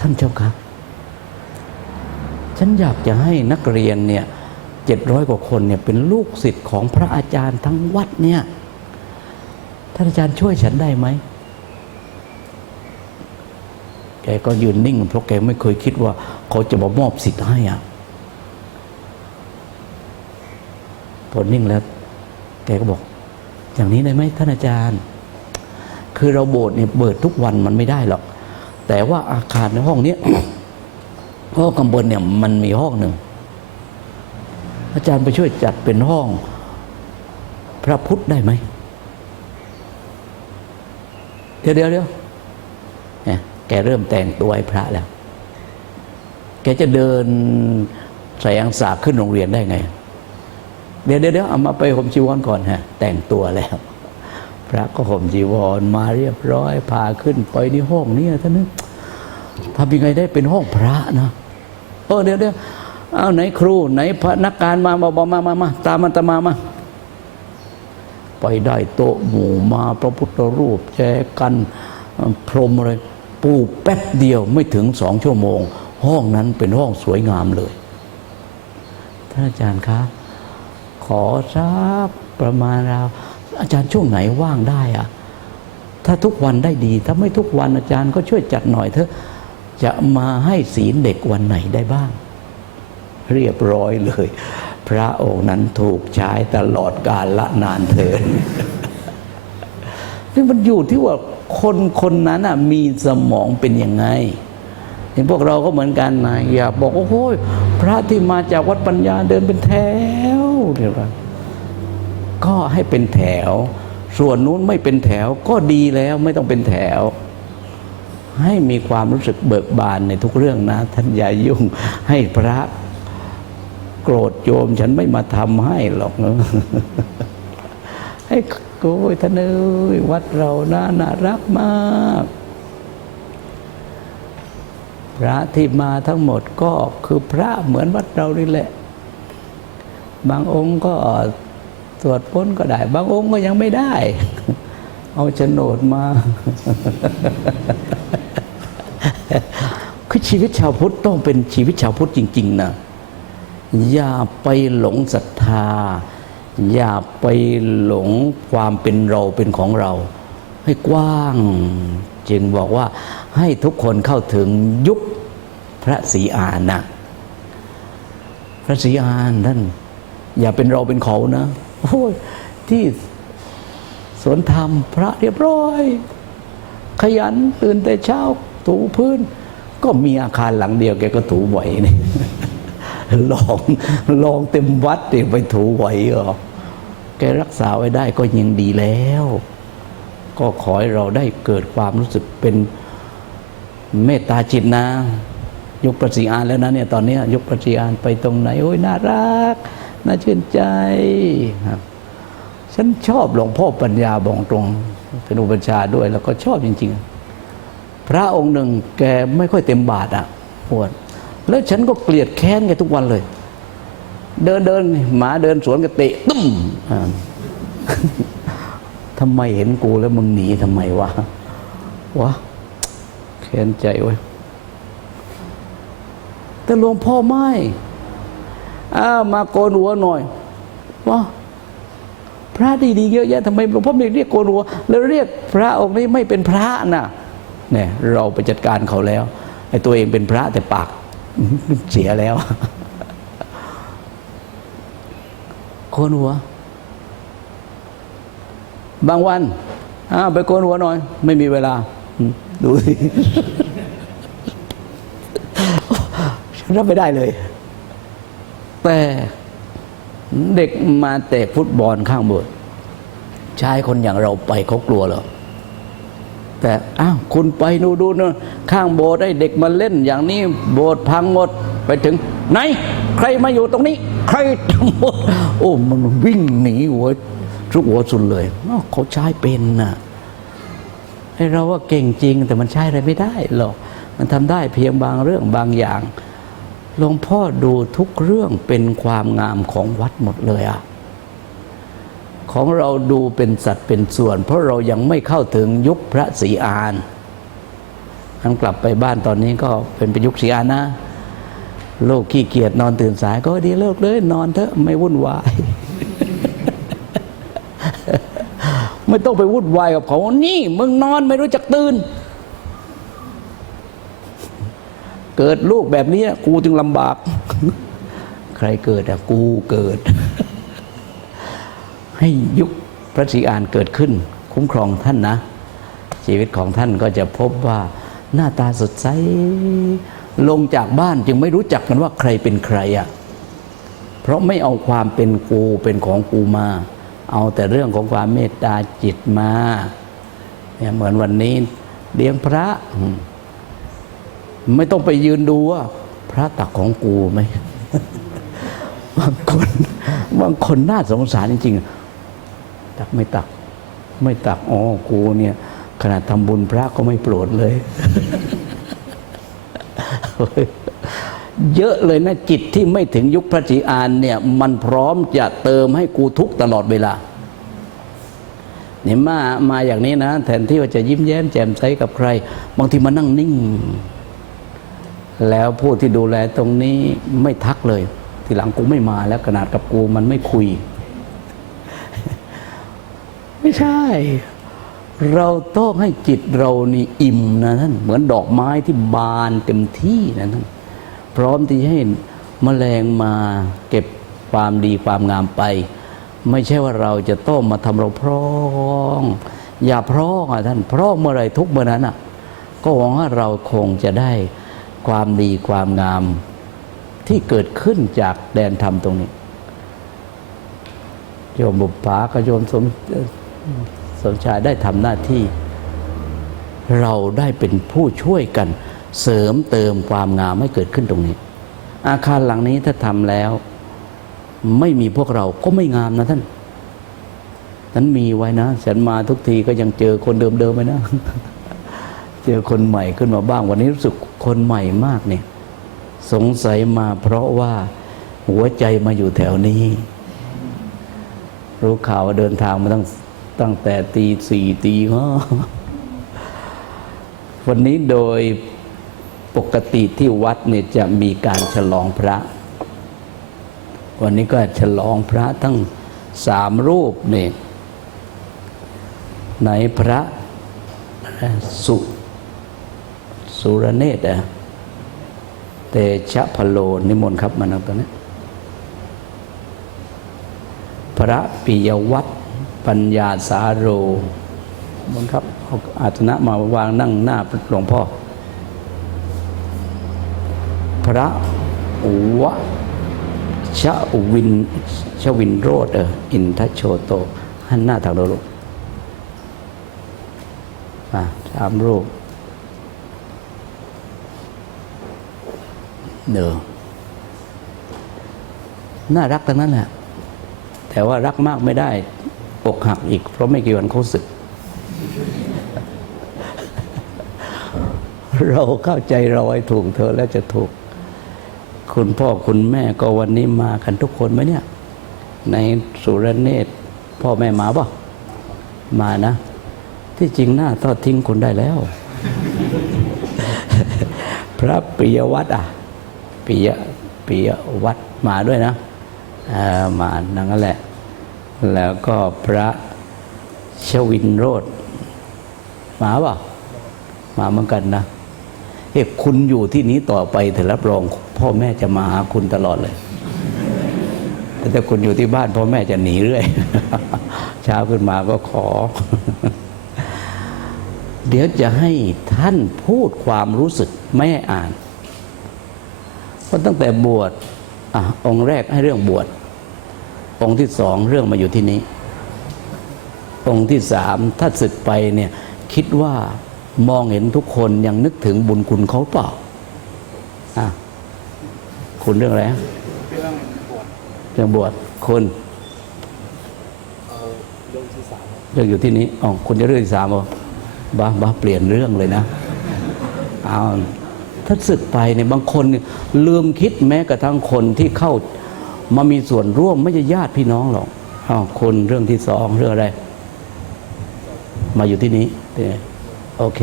ท่านเจ้าครับ ฉันอยากจะให้นักเรียนเนี่ยเจ็ดร้อยกว่าคนเนี่ยเป็นลูกศิษย์ของพระอาจารย์ทั้งวัดเนี่ยท่านอาจารย์ช่วยฉันได้ไหมแกก็ยืนนิ่ง เพราะแกไม่เคยคิดว่า เขาจะมามอบสิทธิ์ให้อะพอนิ่งแล้ว แกก็บอก อย่างนี้ได้ไหมท่านอาจารย์ คือเราโบสถ์เนี่ยเปิดทุกวันมันไม่ได้หรอก แต่ว่าอาคารในห้องนี้ห้องกำบนเนี่ยมันมีห้องหนึ่ง อาจารย์ไปช่วยจัดเป็นห้อง พระพุทธได้ไหมเดี๋ยวเดี๋ยวเดี๋ยวแกเริ่มแต่งตัวให้พระแล้ว แกจะเดินใส่อังสาขึ้นโรงเรียนได้ไง เดี๋ยวเดี๋ยวเอามาไปห่มจีวรก่อนฮะ แต่งตัวแล้ว พระก็ห่มจีวรมาเรียบร้อยพาขึ้นไปที่ห้องนี้ท่านนึกทำยังไงได้เป็นห้องพระนะเออเดี๋ยวเดี๋ยวเอาไหนครู ไหนพนักการมาบอกมามามาตามมันตามมามาไปได้โต๊ะหมู่มาพระพุทธรูปแจกันพรมอะไรปูแป๊บเดียวไม่ถึงสองชั่วโมง ห้องนั้นเป็นห้องสวยงามเลยท่านอาจารย์ครับขอสักประมาณเรา อาจารย์ช่วงไหนว่างได้อะถ้าทุกวันได้ดี ถ้าไม่ทุกวันอาจารย์ก็ช่วยจัดหน่อยเถอะจะมาให้ศีลเด็กวันไหนได้บ้าง เรียบร้อยเลย พระองค์นั้นถูกใช้ตลอดกาลละนานเถินนี่มันอยู่ที่ว่าคนคนนั้นอะมีสมองเป็นยังไงเห็นพวกเราก็เหมือนกันนะอย่าบอกโอ้โหพระที่มาจากวัดปัญญาเดินเป็นแถวเดี๋ยว ก็ให้เป็นแถว ส่วนนู้นไม่เป็นแถวก็ดีแล้วไม่ต้องเป็นแถว ให้มีความรู้สึกเบิกบานในทุกเรื่องนะ ท่านอย่ายุ่งให้พระโกรธโยมฉันไม่มาทำให้หรอกนะให้โอ้ยท่านเอ้ยวัดเราน่าน่ารักมากพระที่มาทั้งหมดก็คือพระเหมือนวัดเรานี่แหละ บางองค์ก็ ตรวจพ้นก็ได้ บางองค์ก็ยังไม่ได้ เอาโฉนดมา คือชีวิตชาวพุทธต้องเป็นชีวิตชาวพุทธจริง ๆ นะ อย่าไปหลงศรัทธา อย่าไปหลงความเป็นเราเป็นของเรา ให้กว้าง จึงบอกว่าให้ทุกคนเข้าถึงยุคพระศรีอานะพระศรีอานท่านอย่าเป็นเราเป็นเขานะ โอ้ยที่สวนธรรมพระเรียบร้อย ขยันตื่นแต่เช้าถูพื้น ก็มีอาคารหลังเดียวแกก็ถูไหวนี่ลองลองเต็มวัดเองไปถูไหวเหรอแกรักษาไว้ได้ก็ยังดีแล้ว ก็ขอให้เราได้เกิดความรู้สึกเป็นเมตตาจิตนะ ยกประสีอานแล้วนะเนี่ยตอนนี้ยยกประสีอานไปตรงไหน โอ้ยน่ารัก น่าชื่นใจครับ ฉันชอบหลวงพ่อปัญญาบอกตรงเป็นอุปชฌาย์ด้วย แล้วก็ชอบจริง ๆ พระองค์หนึ่งแกไม่ค่อยเต็มบาทอะปวดแล้วฉันก็เกลียดแค้นแกทุกวันเลย เดินเดินหมาเดินสวนก็เตะตุ้มทำไมเห็นกูแล้วมึงหนีทำไมวะวะแค้นใจเว้ยแต่หลวงพ่อไม่ อามาโกนหัวหน่อยวะพระดีๆเยอะแยะทำไมหลวงพ่อไม่เรียกโกนหัว แล้วเรียกพระองค์นี้ไม่เป็นพระน่ะเนี่ยเราไปจัดการเขาแล้วไอ้ตัวเองเป็นพระแต่ปากเสียแล้ว โกนหัว บางวันอ้าไปโกนหัวหน่อย ไม่มีเวลา ดูสิรับไม่ได้เลย แต่เด็กมาเตะฟุตบอลข้างโบสถ์ชายคนอย่างเราไปเขากลัวเหรอแต่อ้าวคุณไปดูดูนะข้างโบสถ์ไอ้เด็กมาเล่นอย่างนี้ โบสถ์พังหมดไปถึง ไหน ใครมาอยู่ตรงนี้ ใครทั้งหมดโอ้มันวิ่งหนีหัวทุกหัวสุดเลยเขาใช้เป็นนะไอ้เราว่าเก่งจริง แต่มันใช้อะไรไม่ได้หรอกมันทำได้เพียงบางเรื่องบางอย่าง หลวงพ่อดูทุกเรื่องเป็นความงามของวัดหมดเลยอะของเราดูเป็นสัตว์เป็นส่วน เพราะเรายังไม่เข้าถึงยุคพระศรีอานอันกลับไปบ้านตอนนี้ก็เป็นประยุกต์เสียนะโลกขี้เกียจนอนตื่นสายก็ดีเลิกเลย นอนเถอะไม่วุ่นวาย ไม่ต้องไปวุ่นวายกับเขานี่มึงนอนไม่รู้จักตื่น เกิดลูกแบบนี้กูจึงลำบาก ใครเกิดอะกูเกิด ให้ยุคพระศรีอานเกิดขึ้น คุ้มครองท่านนะ ชีวิตของท่านก็จะพบว่าหน้าตาสดใส ลงจากบ้านจึงไม่รู้จักกันว่าใครเป็นใครอะ่ะเพราะไม่เอาความเป็นกูเป็นของกูมา เอาแต่เรื่องของความเมตตาจิตมาเนี่ยเหมือนวันนี้เลี้ยงพระ ไม่ต้องไปยืนดูว่า พระตักของกูไหมบางคนบางคนน่าสงสารจริงๆตักไม่ตัก ไม่ตักอ๋อกูเนี่ย ขนาดทำบุญพระก็ไม่โปรดเลย เยอะเลยนะจิตที่ไม่ถึงยุคพระศรีอานเนี่ย มันพร้อมจะเติมให้กูทุกตลอดเวลาเนี่ยมามาอย่างนี้นะ แทนที่ว่าจะยิ้มแย้มแจ่มใสกับใคร บางทีมานั่งนิ่ง แล้วผู้ที่ดูแลตรงนี้ไม่ทักเลย ทีหลังกูไม่มาแล้วขนาดกับกูมันไม่คุย ไม่ใช่ เราต้องให้จิตเรานี่อิ่มนะท่านเหมือนดอกไม้ที่บานเต็มที่นะท่านพร้อมที่จะให้มแมลงมาเก็บความดีความงามไป ไม่ใช่ว่าเราจะต้องมาทำเราพร้องอย่าพร้องอะท่านพร้องเมื่อไรทุกเมื่อนั้นอะ ก็หวังว่าเราคงจะได้ ความดีความงามที่เกิดขึ้นจากแดนธรรมตรงนี้โยมบุปผากโยมสมสมชายได้ทำหน้าที่ เราได้เป็นผู้ช่วยกัน เสริมเติมความงามให้เกิดขึ้นตรงนี้ อาคารหลังนี้ถ้าทำแล้ว ไม่มีพวกเราก็ไม่งามนะท่านนั้นมีไว้นะ ฉันมาทุกทีก็ยังเจอคนเดิมๆไปนะ เจอคนใหม่ขึ้นมาบ้าง วันนี้รู้สึกคนใหม่มากเนี่ยสงสัยมาเพราะว่าหัวใจมาอยู่แถวนี้ รู้ข่าวว่าเดินทางมาตั้งตั้งแต่ตีสี่ตีห้าวันนี้โดยปกติที่วัดเนี่ยจะมีการฉลองพระ วันนี้ก็ฉลองพระทั้งสามรูปเนี่ยไหนพระสุ สุรเนตรอะเตชะพโลนิมนต์ครับมานั่งตรงนี้พระปิยวัตรปัญญาสาโรมนครับเอาอาสนะมาวางนั่งหน้าหลวงพ่อ พระวะชะวินชวินโรดเอออินทโชโตหันหน้าทางเราลูกมาสามรูป เด้อน่ารักทั้งนั้นแหละแต่ว่ารักมากไม่ได้อกหักอีก เพราะไม่กี่วันเขาสึก เราเข้าใจเราไว้ถูกเธอแล้วจะถูก คุณพ่อคุณแม่ก็วันนี้มากันทุกคนไหมเนี่ย ในสุรเนตรพ่อแม่มาป่ะมานะ ที่จริงหน้าทอดทิ้งคนได้แล้ว พระปิยวัตรอะ ปิยปิยวัตรมาด้วยนะเอ่อมานั่นแหละ แล้วก็พระชวินโรธมาป่ามาเหมือนกันนะเฮ้คุณอยู่ที่นี้ต่อไปเถอะรับรอง พ่อแม่จะมาหาคุณตลอดเลยแต่ถ้าคุณอยู่ที่บ้านพ่อแม่จะหนีเรื่อยเช้าขึ้นมาก็ขอ เดี๋ยวจะให้ท่านพูดความรู้สึกไม่อ่าน เพราะตั้งแต่บวชอะองค์แรกให้เรื่องบวช องค์ที่สองเรื่องมาอยู่ที่นี้ องค์ที่สามถ้าศึกไปเนี่ยคิดว่ามองเห็นทุกคนยังนึกถึงบุญคุณเขาเปล่าอะคุณเรื่องอะไรเรื่องบวชเรื่องบวชคุณเอาเรื่องที่สามเรื่องอยู่ที่นี้อ๋อคุณจะเรื่องที่สามเหรอบ้าบ้าเปลี่ยนเรื่องเลยนะเอา ถ้าศึกไปเนี่ยบางคนเนี่ยลืมคิดแม้กระทั่งคนที่เข้ามามีส่วนร่วมไม่ใช่ญาติพี่น้องหรอกอ้าวคนเรื่องที่สองเรื่องอะไร มาอยู่ที่นี้โอเค